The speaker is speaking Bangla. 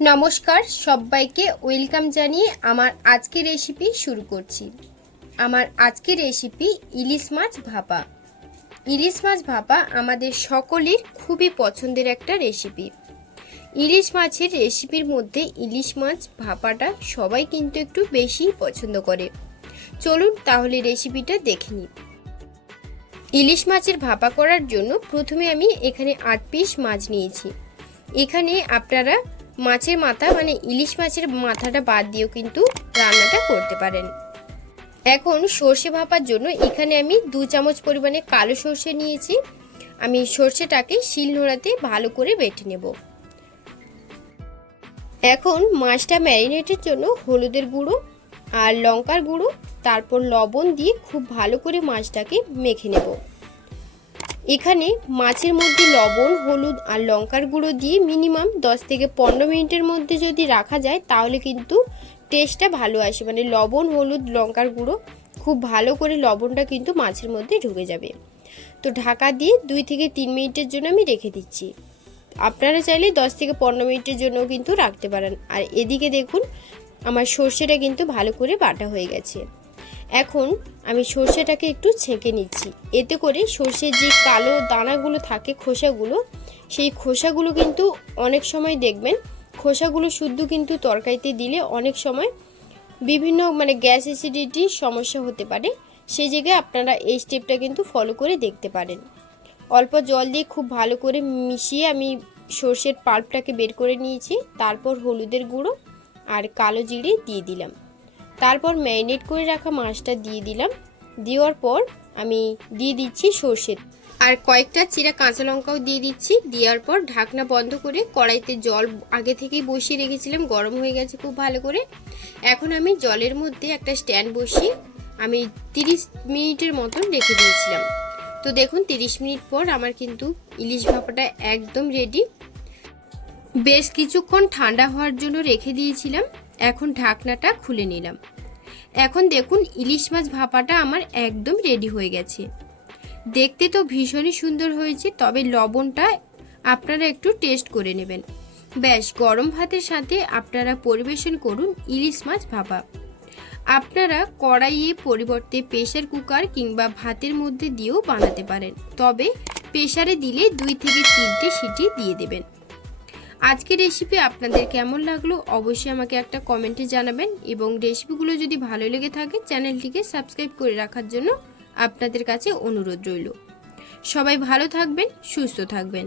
नमस्कार सबाइके वेलकाम जानिए आमार आज के रेसिपि शुरू करछि। आमार आज के रेसिपि इलिश माछ भापा। इलिश माछ भापा आमादेर सकलेर खूबई पछंदेर एकटा रेसिपि। इलिश माछेर रेसिपिर मध्य इलिश माछ भापाटा सबाई किन्तु एकटु बेशी पछंद करे। चलुन ताहले रेसिपिटा देखे निই। इलिश माछेर भापा करार जोन्नो प्रथमे आमि एखाने 8 पिस माछ निয়েছি। एखाने आपनारा माछेर माथा माने इलिश माछेर माथाटा बाद दिएও কিন্তু রান্নাটা করতে পারেন। এখন সরষে ভাপার জন্য এখানে আমি 2 চামচ পরিমাণে কালো সরষে নিয়েছি। আমি সরষেটাকে শিলনোড়াতে ভালো করে বেটে নেব। এখন মাছটা ম্যারিনেটের জন্য হলুদের গুঁড়ো আর লঙ্কার গুঁড়ো তারপর লবণ দিয়ে খুব ভালো করে মাছটাকে মেখে নেব। এখানে মাছের মধ্যে লবণ হলুদ আর লঙ্কার গুঁড়ো দিয়ে মিনিমাম 10 থেকে 15 মিনিটের মধ্যে যদি রাখা যায় তাহলে কিন্তু টেস্টটা ভালো আসে। মানে লবণ হলুদ লঙ্কার গুঁড়ো খুব ভালো করে লবণটা কিন্তু মাছের মধ্যে ঢুকে যাবে। তো ঢাকা দিয়ে 2 থেকে 3 মিনিটের জন্য আমি রেখে দিচ্ছি। আপনারা চাইলে 10 থেকে 15 মিনিটের জন্য কিন্তু রাখতে পারেন। আর এদিকে দেখুন আমার সরষেটা কিন্তু ভালো করে বাটা হয়ে গেছে। এখন আমি সরষেটাকে একটু ছেঁকে নিচ্ছি। এতে করে সরষের যে কালো দানাগুলো থাকে খোসাগুলো সেই খোসাগুলো কিন্তু অনেক সময় দেখবেন খোসাগুলো শুদ্ধ কিন্তু তরকারিতে দিলে অনেক সময় বিভিন্ন মানে গ্যাস অ্যাসিডিটির সমস্যা হতে পারে। সেই জায়গায় আপনারা এই স্টেপটা কিন্তু ফলো করে দেখতে পারেন। অল্প জল দিয়ে খুব ভালো করে মিশিয়ে আমি সরষের পাল্পটাকে বের করে নিয়েছি। তারপর হলুদের গুঁড়ো আর কালো জিরে দিয়ে দিলাম। তারপর ম্যারিনেট করে রাখা মাছটা দিয়ে দিলাম। দেওয়ার পর আমি দিয়ে দিচ্ছি সরষে আর কয়েকটা চিরা কাঁচা লঙ্কাও দিয়ে দিচ্ছি। দেওয়ার পর ঢাকনা বন্ধ করে কড়াইতে জল আগে থেকেই বসিয়ে রেখেছিলাম, গরম হয়ে গেছে খুব ভালো করে। এখন আমি জলের মধ্যে একটা স্ট্যান্ড বসিয়ে আমি 30 মিনিটের মতন রেখে দিয়েছিলাম। তো দেখুন 30 মিনিট পর আমার কিন্তু ইলিশ ভাপাটা একদম রেডি। বেশ কিছুক্ষণ ঠান্ডা হওয়ার জন্য রেখে দিয়েছিলাম। এখন ঢাকনাটা খুলে নিলাম। এখন দেখুন ইলিশ মাছ ভাপাটা আমার একদম রেডি হয়ে গেছে। দেখতে তো ভীষণই সুন্দর হয়েছে, তবে লবণটা আপনারা একটু টেস্ট করে নেবেন। বেশ গরম ভাতের সাথে আপনারা পরিবেশন করুন ইলিশ মাছ ভাপা। আপনারা কড়াইয়ে পরিবর্তে প্রেসার কুকার কিংবা ভাতের মধ্যে দিয়েও বানাতে পারেন, তবে প্রেসারে দিলে 2 থেকে 3টে সিটি দিয়ে দেবেন। আজকের রেসিপি আপনাদের কেমন লাগলো অবশ্যই আমাকে একটা কমেন্টে জানাবেন এবং রেসিপিগুলো যদি ভালো লেগে থাকে চ্যানেলটিকে সাবস্ক্রাইব করে রাখার জন্য আপনাদের কাছে অনুরোধ রইল। সবাই ভালো থাকবেন, সুস্থ থাকবেন।